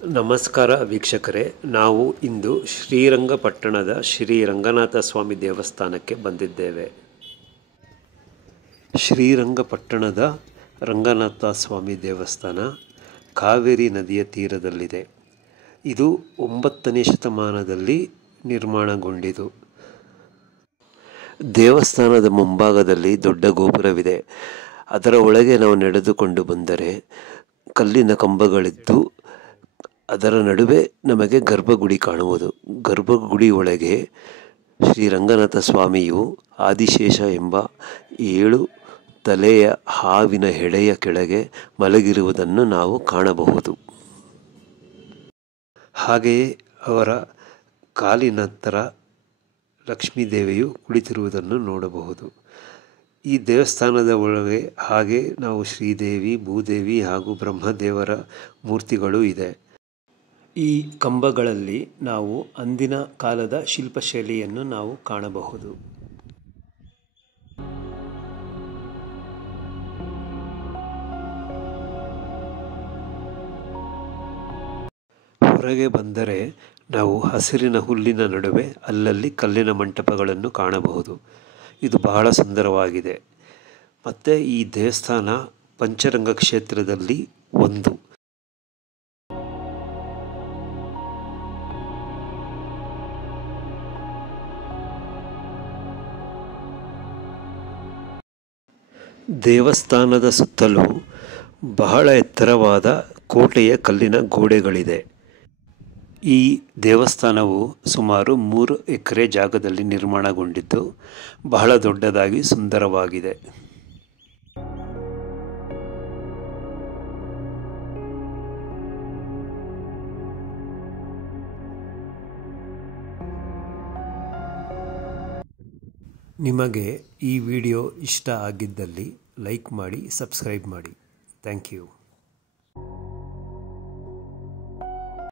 ನಮಸ್ಕಾರ ವೀಕ್ಷಕರೇ, ನಾವು ಇಂದು ಶ್ರೀರಂಗಪಟ್ಟಣದ ಶ್ರೀ ರಂಗನಾಥ ಸ್ವಾಮಿ ದೇವಸ್ಥಾನಕ್ಕೆ ಬಂದಿದ್ದೇವೆ. ಶ್ರೀರಂಗಪಟ್ಟಣದ ರಂಗನಾಥ ಸ್ವಾಮಿ ದೇವಸ್ಥಾನ ಕಾವೇರಿ ನದಿಯ ತೀರದಲ್ಲಿದೆ. ಇದು 9ನೇ ಶತಮಾನದಲ್ಲಿ ನಿರ್ಮಾಣಗೊಂಡಿತು. ದೇವಸ್ಥಾನದ ಮುಂಭಾಗದಲ್ಲಿ ದೊಡ್ಡ ಗೋಪುರವಿದೆ. ಅದರ ಒಳಗೆ ನಾವು ನಡೆದುಕೊಂಡು ಬಂದರೆ ಕಲ್ಲಿನ ಕಂಬಗಳಿದ್ದು ಅದರ ನಡುವೆ ನಮಗೆ ಗರ್ಭಗುಡಿ ಕಾಣುವುದು. ಗರ್ಭಗುಡಿ ಒಳಗೆ ಶ್ರೀರಂಗನಾಥ ಸ್ವಾಮಿಯು ಆದಿಶೇಷ ಎಂಬ 7 ತಲೆಯ ಹಾವಿನ ಹೆಡೆಯ ಕೆಳಗೆ ಮಲಗಿರುವುದನ್ನು ನಾವು ಕಾಣಬಹುದು. ಹಾಗೆಯೇ ಅವರ ಕಾಲಿನ ಹತ್ತಿರ ಲಕ್ಷ್ಮೀದೇವಿಯು ಕುಳಿತಿರುವುದನ್ನು ನೋಡಬಹುದು. ಈ ದೇವಸ್ಥಾನದ ಒಳಗೆ ಹಾಗೆ ನಾವು ಶ್ರೀದೇವಿ, ಭೂದೇವಿ ಹಾಗೂ ಬ್ರಹ್ಮದೇವರ ಮೂರ್ತಿಗಳು ಇದೆ. ಈ ಕಂಬಗಳಲ್ಲಿ ನಾವು ಅಂದಿನ ಕಾಲದ ಶಿಲ್ಪಶೈಲಿಯನ್ನು ನಾವು ಕಾಣಬಹುದು. ಹೊರಗೆ ಬಂದರೆ ನಾವು ಹಸಿರಿನ ಹುಲ್ಲಿನ ನಡುವೆ ಅಲ್ಲಲ್ಲಿ ಕಲ್ಲಿನ ಮಂಟಪಗಳನ್ನು ಕಾಣಬಹುದು. ಇದು ಬಹಳ ಸುಂದರವಾಗಿದೆ. ಮತ್ತು ಈ ದೇವಸ್ಥಾನ ಪಂಚರಂಗ ಕ್ಷೇತ್ರದಲ್ಲಿ ಒಂದು. ದೇವಸ್ಥಾನದ ಸುತ್ತಲೂ ಬಹಳ ಎತ್ತರವಾದ ಕೋಟೆಯ ಕಲ್ಲಿನ ಗೋಡೆಗಳಿದೆ. ಈ ದೇವಸ್ಥಾನವು ಸುಮಾರು 3 ಎಕರೆ ಜಾಗದಲ್ಲಿ ನಿರ್ಮಾಣಗೊಂಡಿದ್ದು ಬಹಳ ದೊಡ್ಡದಾಗಿ ಸುಂದರವಾಗಿದೆ. ನಿಮಗೆ ಈ ವಿಡಿಯೋ ಇಷ್ಟ ಆಗಿದ್ದಲ್ಲಿ ಲೈಕ್ ಮಾಡಿ, ಸಬ್ಸ್ಕ್ರೈಬ್ ಮಾಡಿ. Thank you.